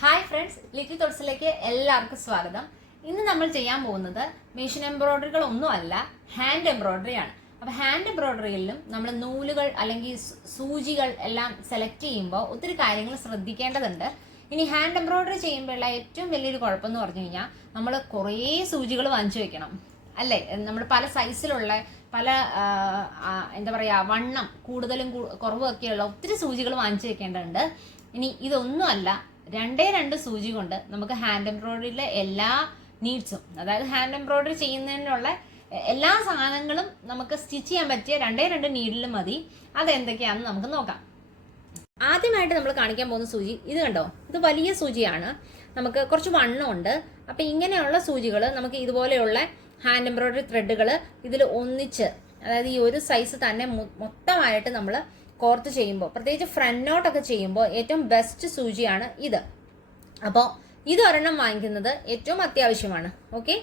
Hi friends little തോട്ട്സിലേക്ക് എല്ലാവർക്കും സ്വാഗതം. ഇന്ന് നമ്മൾ ചെയ്യാൻ പോകുന്നത് മെഷീൻ എംബ്രോയിഡറികൾ ഒന്നുമല്ല ഹാൻഡ് എംബ്രോയിഡറി ആണ്. അപ്പൊ ഹാൻഡ് എംബ്രോയിഡറിയിലും നമ്മൾ നൂലുകൾ അല്ലെങ്കിൽ സൂചികൾ എല്ലാം സെലക്ട് ചെയ്യുമ്പോൾ ഒത്തിരി കാര്യങ്ങൾ ശ്രദ്ധിക്കേണ്ടതുണ്ട്. ഇനി ഹാൻഡ് എംബ്രോയിഡറി ചെയ്യുമ്പോഴുള്ള ഏറ്റവും വലിയൊരു കുഴപ്പം എന്ന് പറഞ്ഞു കഴിഞ്ഞാൽ നമ്മൾ കുറേ സൂചികൾ വാങ്ങിച്ചു വെക്കണം അല്ലേ? നമ്മൾ പല സൈസിലുള്ള പല എന്താ പറയുക വണ്ണം കൂടുതലും കുറവൊക്കെയുള്ള ഒത്തിരി സൂചികൾ വാങ്ങിച്ചു വെക്കേണ്ടതുണ്ട്. ഇനി ഇതൊന്നുമല്ല രണ്ടേ രണ്ട് സൂചി കൊണ്ട് നമുക്ക് ഹാൻഡ് എംബ്രോയിഡറിയിലെ എല്ലാ നീഡ്സും അതായത് ഹാൻഡ് എംബ്രോയിഡറി ചെയ്യുന്നതിനുള്ള എല്ലാ സാധനങ്ങളും നമുക്ക് സ്റ്റിച്ച് ചെയ്യാൻ പറ്റിയ രണ്ടേ രണ്ട് നീഡിൽ മതി. അതെന്തൊക്കെയാണെന്ന് നമുക്ക് നോക്കാം. ആദ്യമായിട്ട് നമ്മൾ കാണിക്കാൻ പോകുന്ന സൂചി ഇത് കണ്ടോ? ഇത് വലിയ സൂചിയാണ്. നമുക്ക് കുറച്ച് വണ്ണമുണ്ട് അപ്പം ഇങ്ങനെയുള്ള സൂചികൾ നമുക്ക് ഇതുപോലെയുള്ള ഹാൻഡ് എംബ്രോയിഡറി ത്രെഡുകൾ ഇതിൽ ഒന്നിച്ച് അതായത് ഈ ഒരു സൈസ് തന്നെ മൊത്തമായിട്ട് നമ്മൾ കോർത്ത് ചെയ്യുമ്പോൾ പ്രത്യേകിച്ച് ഫ്രണ്ട് നോട്ടൊക്കെ ചെയ്യുമ്പോൾ ഏറ്റവും ബെസ്റ്റ് സൂചിയാണ് ഇത്. അപ്പോൾ ഇത് ഒരെണ്ണം വാങ്ങിക്കുന്നത് ഏറ്റവും അത്യാവശ്യമാണ്. ഓക്കെ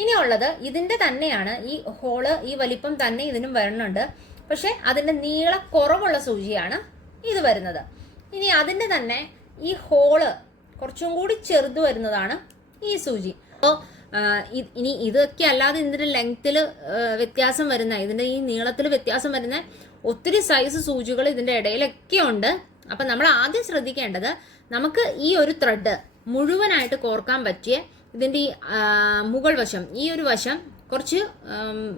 ഇനിയുള്ളത് ഇതിന്റെ തന്നെയാണ് ഈ ഹോൾ ഈ വലിപ്പം തന്നെ ഇതിനും വരുന്നുണ്ട്. പക്ഷേ അതിന്റെ നീള കുറവുള്ള സൂചിയാണ് ഇത് വരുന്നത്. ഇനി അതിന്റെ തന്നെ ഈ ഹോൾ കുറച്ചും കൂടി ചെറുത് വരുന്നതാണ് ഈ സൂചി. അപ്പോൾ ഇനി ഇതൊക്കെ അല്ലാതെ ഇതിന്റെ ലെങ്ത്തിൽ വ്യത്യാസം വരുന്ന ഇതിന്റെ ഈ നീളത്തിൽ വ്യത്യാസം വരുന്ന ഒത്തിരി സൈസ് സൂചികൾ ഇതിന്റെ ഇടയിലൊക്കെ ഉണ്ട്. അപ്പം നമ്മൾ ആദ്യം ശ്രദ്ധിക്കേണ്ടത് നമുക്ക് ഈ ഒരു ത്രെഡ് മുഴുവനായിട്ട് കോർക്കാൻ പറ്റിയ ഇതിന്റെ ഈ മുകൾ വശം ഈ ഒരു വശം കുറച്ച്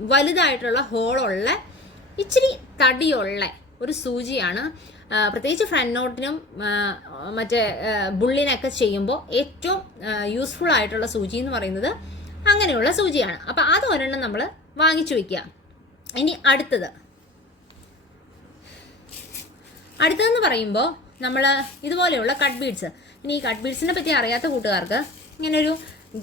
വലുതായിട്ടുള്ള ഹോളുള്ള ഇച്ചിരി തടിയുള്ള ഒരു സൂചിയാണ് പ്രത്യേകിച്ച് ഫ്രണ്ട് നോട്ടിനും മറ്റേ ബുള്ളിനൊക്കെ ചെയ്യുമ്പോൾ ഏറ്റവും യൂസ്ഫുൾ ആയിട്ടുള്ള സൂചി എന്ന് പറയുന്നത് അങ്ങനെയുള്ള സൂചിയാണ്. അപ്പം അത് ഒരെണ്ണം നമ്മൾ വാങ്ങിച്ചു വയ്ക്കുക ഇനി അടുത്തത്. അടുത്തതെന്ന് പറയുമ്പോൾ നമ്മൾ ഇതുപോലെയുള്ള കട്ട് ബീഡ്സ് ഇനി ഈ കട്ട് ബീഡ്സിനെ പറ്റി അറിയാത്ത കൂട്ടുകാർക്ക് ഇങ്ങനെ ഒരു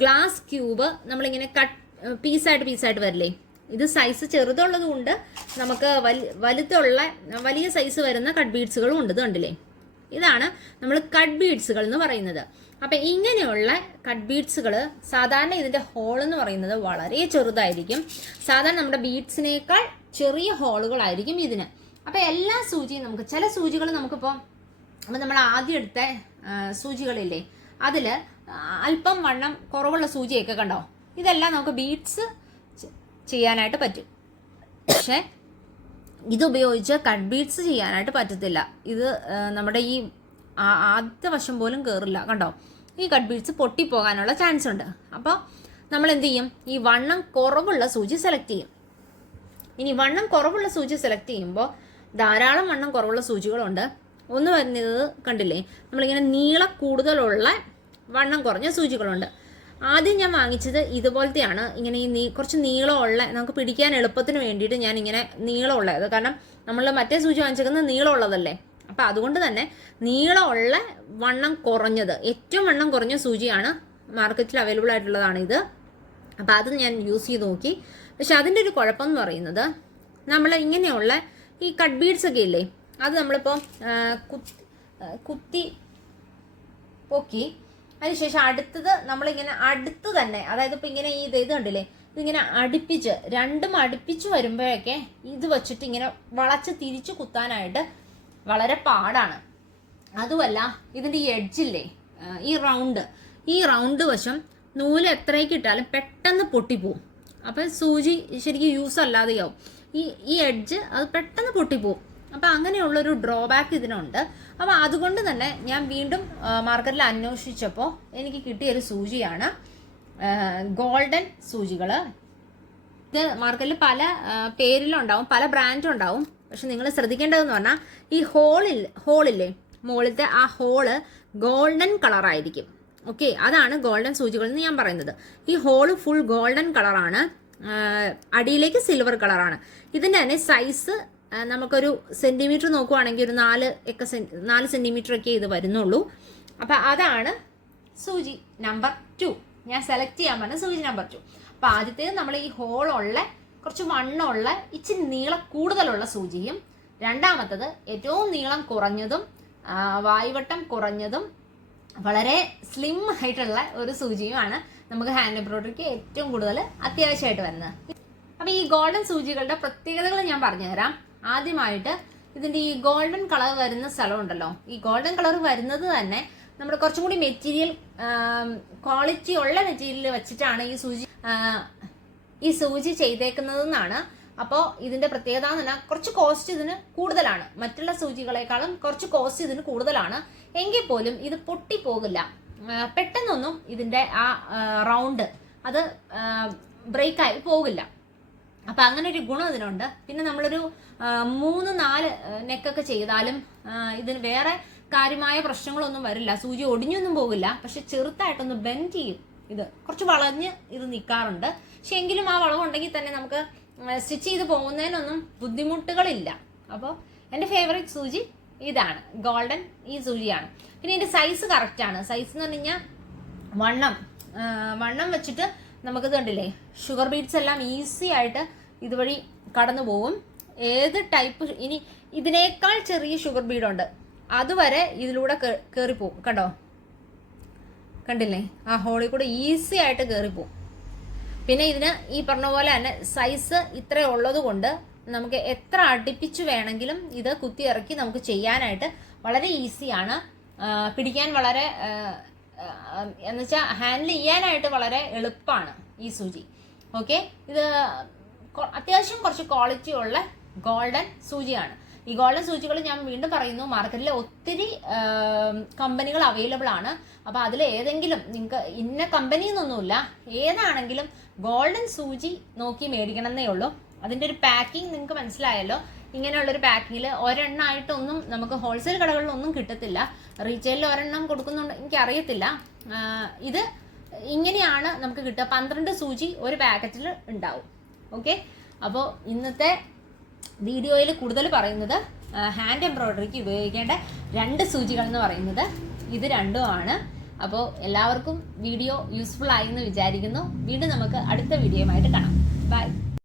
ഗ്ലാസ് ക്യൂബ് നമ്മളിങ്ങനെ കട്ട് പീസായിട്ട് പീസായിട്ട് വരില്ലേ? ഇത് സൈസ് ചെറുതുള്ളത് കൊണ്ട് നമുക്ക് വലി വലുതുള്ള വലിയ സൈസ് വരുന്ന കട്ട് ബീഡ്സുകളും ഉണ്ട്. കണ്ടില്ലേ? ഇതാണ് നമ്മൾ കട്ട് ബീഡ്സുകൾ എന്ന് പറയുന്നത്. അപ്പം ഇങ്ങനെയുള്ള കട്ട് ബീഡ്സുകൾ സാധാരണ ഇതിന്റെ ഹോൾ എന്ന് പറയുന്നത് വളരെ ചെറുതായിരിക്കും. സാധാരണ നമ്മുടെ ബീഡ്സിനേക്കാൾ ചെറിയ ഹോളുകളായിരിക്കും ഇതിന്. അപ്പം എല്ലാ സൂചിയും നമുക്ക് ചില സൂചികൾ നമുക്കിപ്പോൾ അപ്പം നമ്മൾ ആദ്യം എടുത്ത സൂചികളില്ലേ? അതിൽ അല്പം വണ്ണം കുറവുള്ള സൂചിയൊക്കെ കണ്ടോ? ഇതെല്ലാം നമുക്ക് ബീഡ്സ് ചെയ്യാനായിട്ട് പറ്റും. പക്ഷേ ഇതുപയോഗിച്ച് കട്ട് ബീഡ്സ് ചെയ്യാനായിട്ട് പറ്റത്തില്ല. ഇത് നമ്മുടെ ഈ ആദ്യത്തെ വശം പോലും കയറില്ല കണ്ടോ? ഈ കട്ട് ബീഡ്സ് പൊട്ടിപ്പോകാനുള്ള ചാൻസ് ഉണ്ട്. അപ്പോൾ നമ്മൾ എന്ത് ചെയ്യും? ഈ വണ്ണം കുറവുള്ള സൂചി സെലക്ട് ചെയ്യും. ഇനി വണ്ണം കുറവുള്ള സൂചി സെലക്ട് ചെയ്യുമ്പോൾ ധാരാളം വണ്ണം കുറവുള്ള സൂചികളുണ്ട്. ഒന്ന് വരുന്നത് കണ്ടില്ലേ? നമ്മളിങ്ങനെ നീള കൂടുതലുള്ള വണ്ണം കുറഞ്ഞ സൂചികളുണ്ട്. ആദ്യം ഞാൻ വാങ്ങിച്ചത് ഇതുപോലത്തെയാണ്. ഇങ്ങനെ ഈ നീ കുറച്ച് നീളമുള്ള നമുക്ക് പിടിക്കാൻ എളുപ്പത്തിന് വേണ്ടിയിട്ട് ഞാൻ ഇങ്ങനെ നീളമുള്ളത്. കാരണം നമ്മൾ മറ്റേ സൂചി വാങ്ങിച്ചേക്കുന്നത് നീളമുള്ളതല്ലേ? അപ്പം അതുകൊണ്ട് തന്നെ നീളമുള്ള വണ്ണം കുറഞ്ഞത് ഏറ്റവും വണ്ണം കുറഞ്ഞ സൂചിയാണ് മാർക്കറ്റിൽ അവൈലബിൾ ആയിട്ടുള്ളതാണ് ഇത്. അപ്പോൾ അത് ഞാൻ യൂസ് ചെയ്ത് നോക്കി. പക്ഷെ അതിന്റെ ഒരു കുഴപ്പം എന്ന് പറയുന്നത് നമ്മൾ ഇങ്ങനെയുള്ള ഈ കട്ട് ബീഡ്സ് ഒക്കെ ഇല്ലേ? അത് നമ്മളിപ്പോൾ കുത്തി കുത്തി പൊക്കി അതിനുശേഷം അടുത്തത് നമ്മളിങ്ങനെ അടുത്ത് തന്നെ അതായത് ഇപ്പം ഇങ്ങനെ ഈ ഇത് കണ്ടില്ലേ ഇതിങ്ങനെ അടുപ്പിച്ച് രണ്ടും അടുപ്പിച്ച് വരുമ്പോഴൊക്കെ ഇത് വെച്ചിട്ട് ഇങ്ങനെ വളച്ച് തിരിച്ച് കുത്താനായിട്ട് വളരെ പാടാണ്. അതുമല്ല ഇതിന്റെ ഈ എഡ്ജില്ലേ ഈ റൗണ്ട് ഈ റൗണ്ട് വശം നൂൽ എത്രയ്ക്ക് ഇട്ടാലും പെട്ടെന്ന് പൊട്ടിപ്പോവും. അപ്പം സൂചി ശരിക്കും യൂസ് അല്ലാതെയാവും. ഈ ഈ എഡ്ജ് അത് പെട്ടെന്ന് പൊട്ടിപ്പോവും. അപ്പം അങ്ങനെയുള്ളൊരു ഡ്രോബാക്ക് ഇതിനുണ്ട്. അപ്പോൾ അതുകൊണ്ട് തന്നെ ഞാൻ വീണ്ടും മാർക്കറ്റിൽ അന്വേഷിച്ചപ്പോൾ എനിക്ക് കിട്ടിയൊരു സൂചിയാണ് ഗോൾഡൻ സൂചികൾ ഇത് മാർക്കറ്റിൽ പല പേരിലുണ്ടാവും പല ബ്രാൻഡും ഉണ്ടാവും. പക്ഷെ നിങ്ങൾ ശ്രദ്ധിക്കേണ്ടതെന്ന് പറഞ്ഞാൽ ഈ ഹോളിൽ ഹോളില്ലേ മുകളിലത്തെ ആ ഹോൾ ഗോൾഡൻ കളറായിരിക്കും ഓക്കെ അതാണ് ഗോൾഡൻ സൂചികൾ എന്ന് ഞാൻ പറയുന്നത്. ഈ ഹോൾ ഫുൾ ഗോൾഡൻ കളറാണ് അടിയിലേക്ക് സിൽവർ കളറാണ് ഇതിന്റെ തന്നെ സൈസ് നമുക്കൊരു സെന്റിമീറ്റർ നോക്കുവാണെങ്കിൽ ഒരു നാല് ഒക്കെ സെൻ- നാല് സെന്റിമീറ്റർ ഒക്കെ ഇത് വരുന്നുള്ളൂ. അപ്പം അതാണ് സൂചി നമ്പർ ടു ഞാൻ സെലക്ട് ചെയ്യാൻ പറഞ്ഞ സൂചി നമ്പർ ടു അപ്പൊ ആദ്യത്തേത് നമ്മൾ ഈ ഹോളുള്ള കുറച്ച് മണ്ണുള്ള ഇച്ചിരി നീളം കൂടുതലുള്ള സൂചിയും രണ്ടാമത്തത് ഏറ്റവും നീളം കുറഞ്ഞതും വായുവട്ടം കുറഞ്ഞതും വളരെ സ്ലിം ആയിട്ടുള്ള ഒരു സൂചിയുമാണ് നമുക്ക് ഹാൻഡ് എംബ്രോയിഡറിക്ക് ഏറ്റവും കൂടുതൽ അത്യാവശ്യമായിട്ട് വരുന്നത്. അപ്പൊ ഈ ഗോൾഡൻ സൂചികളുടെ പ്രത്യേകതകൾ ഞാൻ പറഞ്ഞുതരാം. ആദ്യമായിട്ട് ഇതിന്റെ ഈ ഗോൾഡൻ കളർ വരുന്ന സ്ഥലം ഉണ്ടല്ലോ ഈ ഗോൾഡൻ കളർ വരുന്നത് തന്നെ നമ്മൾ കുറച്ചും കൂടി മെറ്റീരിയൽ ക്വാളിറ്റി ഉള്ള മെറ്റീരിയൽ വെച്ചിട്ടാണ് ഈ സൂചി ഈ സൂചി ചെയ്തേക്കുന്നതെന്നാണ്. അപ്പോൾ ഇതിന്റെ പ്രത്യേകത എന്ന് പറഞ്ഞാൽ കുറച്ച് കോസ്റ്റ് ഇതിന് കൂടുതലാണ്. മറ്റുള്ള സൂചികളെക്കാളും കുറച്ച് കോസ്റ്റ് ഇതിന് കൂടുതലാണ്. എങ്കിൽ പോലും ഇത് പൊട്ടിപ്പോകില്ല. പെട്ടെന്നൊന്നും ഇതിന്റെ ആ റൗണ്ട് അത് ബ്രേക്കായി പോകില്ല. അപ്പൊ അങ്ങനെ ഒരു ഗുണം ഇതിനുണ്ട്. പിന്നെ നമ്മളൊരു മൂന്ന് നാല് നെക്കൊക്കെ ചെയ്താലും ഇതിന് വേറെ കാര്യമായ പ്രശ്നങ്ങളൊന്നും വരില്ല. സൂചി ഒടിഞ്ഞൊന്നും പോകില്ല. പക്ഷെ ചെറുതായിട്ടൊന്ന് ബെൻഡ് ചെയ്യും ഇത്. കുറച്ച് വളഞ്ഞ് ഇത് നിൽക്കാറുണ്ട് പക്ഷെ എങ്കിലും ആ വളവുണ്ടെങ്കിൽ തന്നെ നമുക്ക് സ്റ്റിച്ച് ചെയ്ത് പോകുന്നതിനൊന്നും ബുദ്ധിമുട്ടുകളില്ല. അപ്പോൾ എന്റെ ഫേവറേറ്റ് സൂചി ഇതാണ്. ഗോൾഡൻ ഈ സൂചിയാണ്. പിന്നെ ഇതിന്റെ സൈസ് കറക്റ്റാണ് സൈസ് എന്ന് പറഞ്ഞു കഴിഞ്ഞാൽ വണ്ണം. വണ്ണം വെച്ചിട്ട് നമുക്കിത് കണ്ടില്ലേ? ഷുഗർ ബീഡ്സ് എല്ലാം ഈസി ആയിട്ട് ഇതുവഴി കടന്നു പോകും. ഏത് ടൈപ്പ് ഇനി ഇതിനേക്കാൾ ചെറിയ ഷുഗർ ബീഡുണ്ട് അതുവരെ ഇതിലൂടെ കയറിപ്പോവും കണ്ടോ? കണ്ടില്ലേ? ആ ഹോളിൽ കൂടെ ഈസി ആയിട്ട് കയറിപ്പോവും പിന്നെ ഇതിന് ഈ പറഞ്ഞ പോലെ തന്നെ സൈസ് ഇത്ര ഉള്ളത് കൊണ്ട് നമുക്ക് എത്ര അടുപ്പിച്ച് വേണമെങ്കിലും ഇത് കുത്തി ഇറക്കി നമുക്ക് ചെയ്യാനായിട്ട് വളരെ ഈസിയാണ് പിടിക്കാൻ വളരെ എന്നുവെച്ചാൽ ഹാൻഡിൽ ചെയ്യാനായിട്ട് വളരെ എളുപ്പമാണ് ഈ സൂചി. ഓക്കെ ഇത് അത്യാവശ്യം കുറച്ച് ക്വാളിറ്റി ഉള്ള ഗോൾഡൻ സൂചിയാണ്. ഈ ഗോൾഡൻ സൂചികൾ ഞാൻ വീണ്ടും പറയുന്നു മാർക്കറ്റിൽ ഒത്തിരി കമ്പനികൾ അവൈലബിൾ ആണ്. അപ്പോൾ അതിൽ ഏതെങ്കിലും നിങ്ങൾക്ക് ഇന്ന കമ്പനി എന്നൊന്നുമില്ല ഏതാണെങ്കിലും ഗോൾഡൻ സൂചി നോക്കി മേടിക്കണമെന്നേ ഉള്ളൂ. അതിന്റെ ഒരു പാക്കിംഗ് നിങ്ങൾക്ക് മനസ്സിലായല്ലോ. ഇങ്ങനെയുള്ളൊരു പാക്കിങ്ങിൽ ഒരെണ്ണമായിട്ടൊന്നും നമുക്ക് ഹോൾസെയിൽ കടകളിലൊന്നും കിട്ടത്തില്ല. റീറ്റെയിലിൽ ഒരെണ്ണം കൊടുക്കുന്നുണ്ട് എനിക്കറിയത്തില്ല. ഇത് ഇങ്ങനെയാണ് നമുക്ക് കിട്ടുക. പന്ത്രണ്ട് സൂചി ഒരു പാക്കറ്റിൽ ഉണ്ടാവും. ഓക്കെ അപ്പോൾ ഇന്നത്തെ വീഡിയോയിൽ കൂടുതൽ പറയുന്നത് ഹാൻഡ് എംബ്രോയ്ഡറിക്ക് ഉപയോഗിക്കേണ്ട രണ്ട് സൂചികൾ എന്ന് പറയുന്നത് ഇത് രണ്ടുമാണ് അപ്പോൾ എല്ലാവർക്കും വീഡിയോ യൂസ്ഫുൾ ആയി എന്ന് വിചാരിക്കുന്നു. വീണ്ടും നമുക്ക് അടുത്ത വീഡിയോയുമായിട്ട് കാണാം. ബൈ